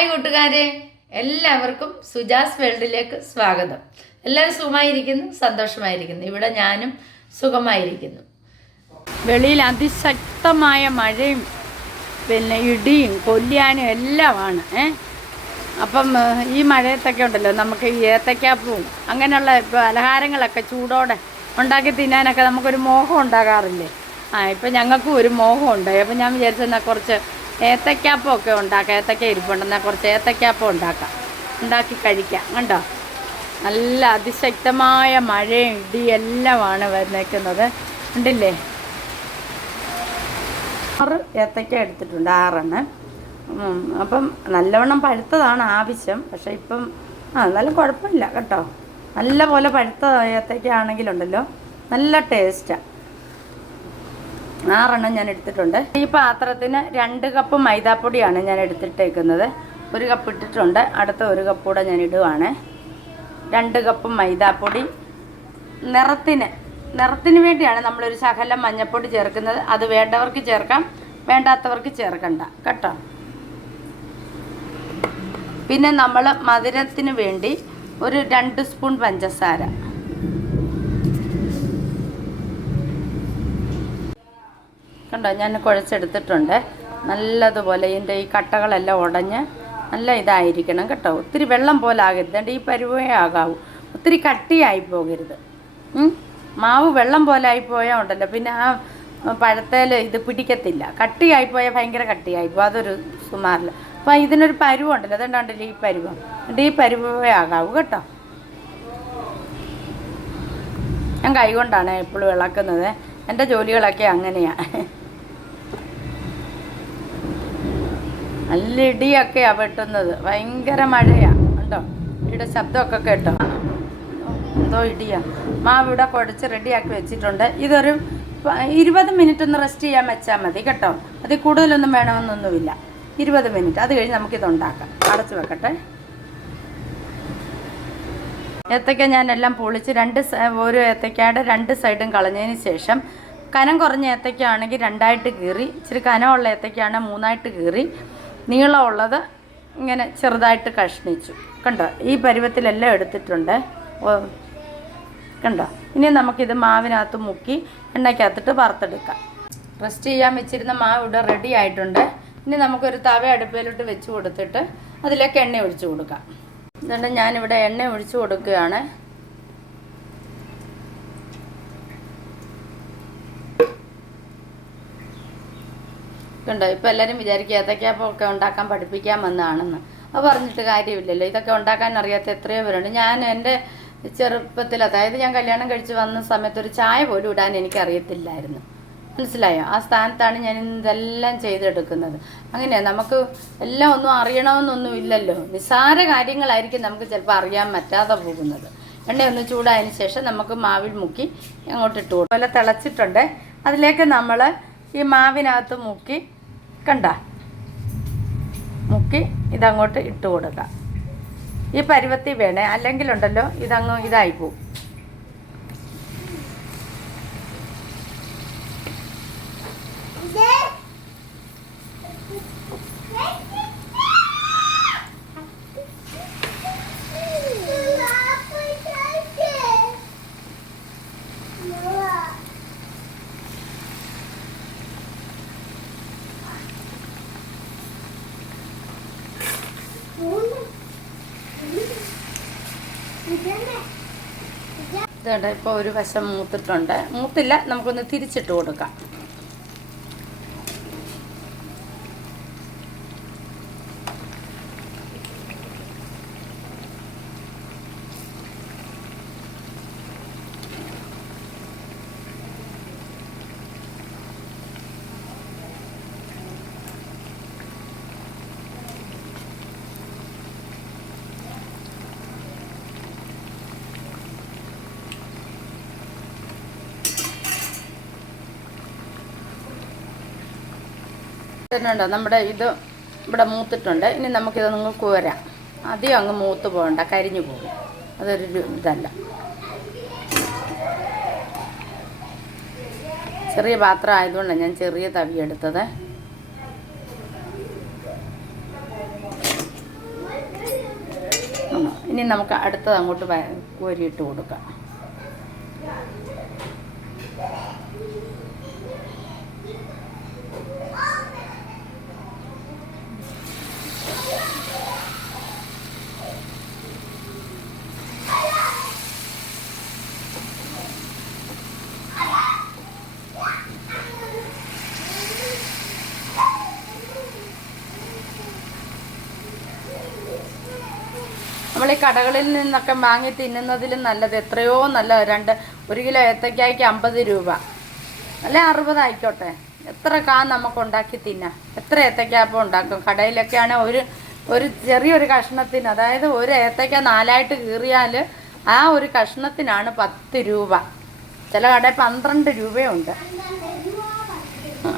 Hi കൂട്ടുകാരെ. എല്ലാവർക്കും സുജാസ് വേൾഡിലേക്ക് സ്വാഗതം. എല്ലാവരും സുഖമായിരിക്കുന്നു സന്തോഷമായിരിക്കുന്നു. ഇവിടെ ഞാനും സുഖമായിരിക്കുന്നു. വെളിയിൽ അതിശക്തമായ മഴയും പിന്നെ ഇടിയും കൊല്ലിയാനും എല്ലാമാണ് ഏ? അപ്പം ഈ മഴയത്തൊക്കെ ഉണ്ടല്ലോ നമുക്ക് ഈ ഏത്തക്കാപ്പവും അങ്ങനെയുള്ള പലഹാരങ്ങളൊക്കെ ചൂടോടെ ഉണ്ടാക്കി തിന്നാനൊക്കെ നമുക്കൊരു മോഹം ഉണ്ടാകാറില്ലേ? ആ ഇപ്പം ഞങ്ങൾക്കും ഒരു മോഹം ഉണ്ട് അപ്പം ഞാൻ വിചാരിച്ചെന്നാൽ കുറച്ച് ഏത്തക്കാപ്പമൊക്കെ ഉണ്ടാക്കാം. ഏത്തക്ക ഇരിപ്പുണ്ടെന്നാൽ കുറച്ച് ഏത്തക്കാപ്പം ഉണ്ടാക്കാം. ഉണ്ടാക്കി കഴിക്കാം. കണ്ടോ? നല്ല അതിശക്തമായ മഴയും ഇടിയെല്ലാമാണ് വന്നേക്കുന്നത്. ഉണ്ടില്ലേ ആറ് ഏത്തക്ക എടുത്തിട്ടുണ്ട്. ആറെണ്ണം. അപ്പം നല്ലവണ്ണം പഴുത്തതാണ് ആവശ്യം. പക്ഷേ ഇപ്പം ആ എന്നാലും കുഴപ്പമില്ല. കേട്ടോ നല്ല പോലെ പഴുത്ത ഏത്തക്ക ആണെങ്കിലുണ്ടല്ലോ. നല്ല ടേസ്റ്റാണ് ആറെണ്ണം ഞാൻ എടുത്തിട്ടുണ്ട്. ഈ പാത്രത്തിന് രണ്ട് കപ്പ് മൈദാപ്പൊടിയാണ് ഞാൻ എടുത്തിട്ടേക്കുന്നത്. ഒരു കപ്പ് ഇട്ടിട്ടുണ്ട്. അടുത്ത ഒരു കപ്പ് കൂടെ ഞാൻ ഇടുവാണ്. രണ്ട് കപ്പ് മൈദാപ്പൊടി. നിറത്തിന് നിറത്തിന് വേണ്ടിയാണ് നമ്മളൊരു ശകലം മഞ്ഞപ്പൊടി ചേർക്കുന്നത്. അത് വേണ്ടവർക്ക് ചേർക്കാം വേണ്ടാത്തവർക്ക് ചേർക്കണ്ട. കേട്ടോ? പിന്നെ നമ്മൾ മധുരത്തിന് വേണ്ടി ഒരു രണ്ട് സ്പൂൺ പഞ്ചസാര. കണ്ടോ ഞാൻ കുഴച്ചെടുത്തിട്ടുണ്ട്. നല്ലതുപോലെ ഇതിന്റെ ഈ കട്ടകളെല്ലാം ഉടഞ്ഞ് നല്ല ഇതായിരിക്കണം കേട്ടോ. ഒത്തിരി വെള്ളം പോലെ ആകരുത്. എന്റെ ഈ പരുവേ ആകാവൂ. ഒത്തിരി കട്ടിയായി പോകരുത്. മാവ് വെള്ളം പോലെ ആയി ഉണ്ടല്ലോ. പിന്നെ ആ പഴത്തേൽ ഇത് പിടിക്കത്തില്ല. കട്ടിയായി പോയാൽ ഭയങ്കര കട്ടിയായി പോകും അതൊരു സുമാറിൽ അപ്പോൾ ഇതിനൊരു പരുവുണ്ടല്ലോ അതുകൊണ്ടുണ്ടല്ലോ ഈ പരുവം. എന്നിട്ട് ഈ പരുവേ ആകാവൂ കേട്ടോ. ഞാൻ കൈകൊണ്ടാണ് എപ്പോഴും ഇളക്കുന്നത്. എന്റെ ജോലികളൊക്കെ അങ്ങനെയാണ് നല്ല ഇടിയൊക്കെയാണ് വെട്ടുന്നത്. ഭയങ്കര മഴയാ. കണ്ടോ? ഇടിയുടെ ശബ്ദമൊക്കെ കേട്ടോ. എന്തോ ഇടിയാ. മാവ് ഇവിടെ കുഴച്ച് റെഡിയാക്കി വെച്ചിട്ടുണ്ട്. ഇതൊരു ഇരുപത് മിനിറ്റ് ഒന്ന് റെസ്റ്റ് ചെയ്യാൻ വെച്ചാൽ മതി കേട്ടോ. അതിൽ കൂടുതലൊന്നും വേണമെന്നൊന്നുമില്ല. ഇരുപത് മിനിറ്റ്. അത് കഴിഞ്ഞ് നമുക്കിത് ഉണ്ടാക്കാം അടച്ചു വെക്കട്ടെ. ഞാൻ എല്ലാം പൊളിച്ച് രണ്ട് ഒരു ഏത്തക്കയുടെ രണ്ട് സൈഡും കളഞ്ഞതിന് ശേഷം കനം കുറഞ്ഞ ഏത്തക്ക ആണെങ്കിൽ രണ്ടായിട്ട് കീറി ഇച്ചിരി കനമുള്ള ഏത്തക്കയാണെങ്കിൽ മൂന്നായിട്ട് കീറി നീളമുള്ളത് ഇങ്ങനെ ചെറുതായിട്ട് കഷ്ണിച്ചു. കണ്ടോ? ഈ പരുവത്തിലെല്ലാം എടുത്തിട്ടുണ്ട്. കണ്ടോ? ഇനി നമുക്കിത് മാവിനകത്ത് മുക്കി എണ്ണയ്ക്കകത്തിട്ട് വറുത്തെടുക്കാം. റെസ്റ്റ് ചെയ്യാൻ വെച്ചിരുന്ന മാവ് ഇവിടെ റെഡി ആയിട്ടുണ്ട്. ഇനി നമുക്കൊരു തവ അടുപ്പയിലോട്ട് വെച്ച് കൊടുത്തിട്ട് അതിലേക്ക് എണ്ണ ഒഴിച്ചു കൊടുക്കാം. എന്നിട്ട് ഞാനിവിടെ എണ്ണ ഒഴിച്ചു കൊടുക്കുകയാണ്. കണ്ടോ ഇപ്പം എല്ലാവരും വിചാരിക്കുക ഏത്തക്കാപ്പൊക്കെ ഉണ്ടാക്കാൻ പഠിപ്പിക്കാൻ വന്നതാണെന്ന്. അപ്പോൾ പറഞ്ഞിട്ട് കാര്യമില്ലല്ലോ. ഇതൊക്കെ ഉണ്ടാക്കാൻ അറിയാത്ത എത്രയോ പേരുണ്ട്. ഞാൻ എന്റെ ചെറുപ്പത്തിൽ അതായത് ഞാൻ കല്യാണം കഴിച്ച് വന്ന സമയത്ത് ഒരു ചായ പോലും ഇടാൻ എനിക്ക് അറിയത്തില്ലായിരുന്നു മനസ്സിലായോ? ആ സ്ഥാനത്താണ് ഞാൻ ഇതെല്ലാം ചെയ്തെടുക്കുന്നത്. അങ്ങനെ നമുക്ക് എല്ലാം ഒന്നും അറിയണമെന്നൊന്നും ഇല്ലല്ലോ. നിസ്സാര കാര്യങ്ങളായിരിക്കും നമുക്ക് ചിലപ്പോൾ അറിയാൻ പറ്റാതെ പോകുന്നത്. എണ്ണ ഒന്ന് ചൂടായതിന് ശേഷം നമുക്ക് മാവിൽ മുക്കി അങ്ങോട്ട് കൊടുക്കും. പോലെ തിളച്ചിട്ടുണ്ട്. അതിലേക്ക് നമ്മൾ ഈ മാവിനകത്ത് മുക്കി കണ്ട. മുക്കി ഇതങ്ങോട്ട് ഇട്ട് കൊടുക്കുക ഈ പരുവത്തി വേണേ അല്ലെങ്കിലുണ്ടല്ലോ ഇതങ്ങ് ഇതായി പോവും. ഇതുണ്ട് ഇപ്പോൾ ഒരു വശം മൂത്തിട്ടുണ്ട്. മൂത്തില്ല നമുക്കൊന്ന് തിരിച്ചിട്ട് കൊടുക്കാം. ഇതുണ്ടോ നമ്മുടെ ഇത് ഇവിടെ മൂത്തിട്ടുണ്ട്. ഇനി നമുക്കിത് നിങ്ങൾ കോരാം. അധികം അങ്ങ് മൂത്ത് പോകണ്ട കരിഞ്ഞു പോകും. അതൊരു ഇതല്ല. ചെറിയ പാത്രം ആയതുകൊണ്ടാണ് ഞാൻ ചെറിയ തവി എടുത്തത്. ഇനി നമുക്ക് അടുത്തത് അങ്ങോട്ട് കോരിയിട്ട് കൊടുക്കാം. ഈ കടകളിൽ നിന്നൊക്കെ വാങ്ങി തിന്നുന്നതിലും നല്ലത് എത്രയോ നല്ല രണ്ട് ഒരു കിലോ ഏത്തക്കായ്ക്ക് അമ്പത് രൂപ. അല്ല അറുപതായിക്കോട്ടെ. എത്ര കാ നമുക്ക് ഉണ്ടാക്കി തിന്നാം? എത്ര ഏത്തക്കാപ്പം ഉണ്ടാക്കും? കടയിലൊക്കെയാണ് ഒരു ഒരു ചെറിയൊരു കഷ്ണത്തിന് അതായത് ഒരു ഏത്തക്ക നാലായിട്ട് കീറിയാൽ ആ ഒരു കഷ്ണത്തിനാണ് പത്ത് രൂപ. ചില കടയിൽ പന്ത്രണ്ട് രൂപയുണ്ട്.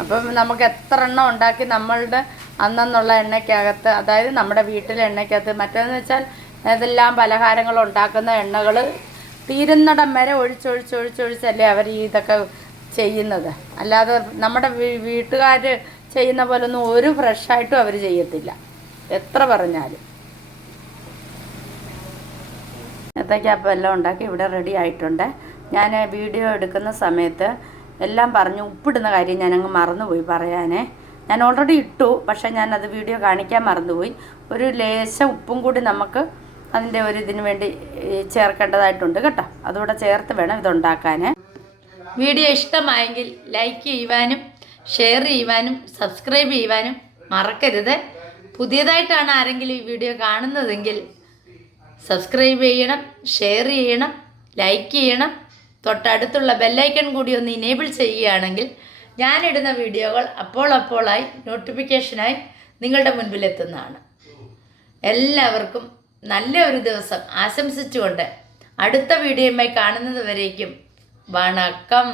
അപ്പം നമുക്ക് എത്ര എണ്ണം ഉണ്ടാക്കി നമ്മളുടെ അന്നെന്നുള്ള എണ്ണയ്ക്കകത്ത് അതായത് നമ്മുടെ വീട്ടിലെ എണ്ണയ്ക്കകത്ത് മറ്റേന്ന് വെച്ചാൽ ഏതെല്ലാം പലഹാരങ്ങൾ ഉണ്ടാക്കുന്ന എണ്ണകൾ തീരുന്നിടം വരെ ഒഴിച്ചൊഴിച്ചൊഴിച്ചൊഴിച്ചല്ലേ അവർ ഇതൊക്കെ ചെയ്യുന്നത്. അല്ലാതെ നമ്മുടെ വീട്ടുകാർ ചെയ്യുന്ന പോലൊന്നും ഒരു ഫ്രഷായിട്ടും അവർ ചെയ്യത്തില്ല. എത്ര പറഞ്ഞാലും. ഏത്തയ്ക്കാപ്പം എല്ലാം ഉണ്ടാക്കി ഇവിടെ റെഡി ആയിട്ടുണ്ട്. ഞാൻ വീഡിയോ എടുക്കുന്ന സമയത്ത് എല്ലാം പറഞ്ഞു ഉപ്പിടുന്ന കാര്യം ഞാനങ്ങ് മറന്നുപോയി പറയാനേ. ഞാൻ ഓൾറെഡി ഇട്ടു പക്ഷേ ഞാനത് വീഡിയോ കാണിക്കാൻ മറന്നുപോയി. ഒരു ലേശം ഉപ്പും കൂടി നമുക്ക് അതിന്റെ ഒരു ഇതിന് വേണ്ടി ചേർക്കേണ്ടതായിട്ടുണ്ട് കേട്ടോ. അതുകൂടെ ചേർത്ത് വേണം ഇതുണ്ടാക്കാൻ വീഡിയോ ഇഷ്ടമായെങ്കിൽ ലൈക്ക് ചെയ്യുവാനും ഷെയർ ചെയ്യുവാനും സബ്സ്ക്രൈബ് ചെയ്യുവാനും മറക്കരുത്. പുതിയതായിട്ടാണ് ആരെങ്കിലും ഈ വീഡിയോ കാണുന്നതെങ്കിൽ സബ്സ്ക്രൈബ് ചെയ്യണം ഷെയർ ചെയ്യണം ലൈക്ക് ചെയ്യണം. തൊട്ടടുത്തുള്ള ബെല്ലൈക്കൺ കൂടി ഒന്ന് ഇനേബിൾ ചെയ്യുകയാണെങ്കിൽ ഞാനിടുന്ന വീഡിയോകൾ അപ്പോൾ അപ്പോളായി നോട്ടിഫിക്കേഷനായി നിങ്ങളുടെ മുൻപിലെത്തുന്നതാണ്. എല്ലാവർക്കും നല്ല ഒരു ദിവസം ആശംസിച്ചുകൊണ്ട് അടുത്ത വീഡിയോയുമായി കാണുന്നത് വരേക്കും. വണക്കം.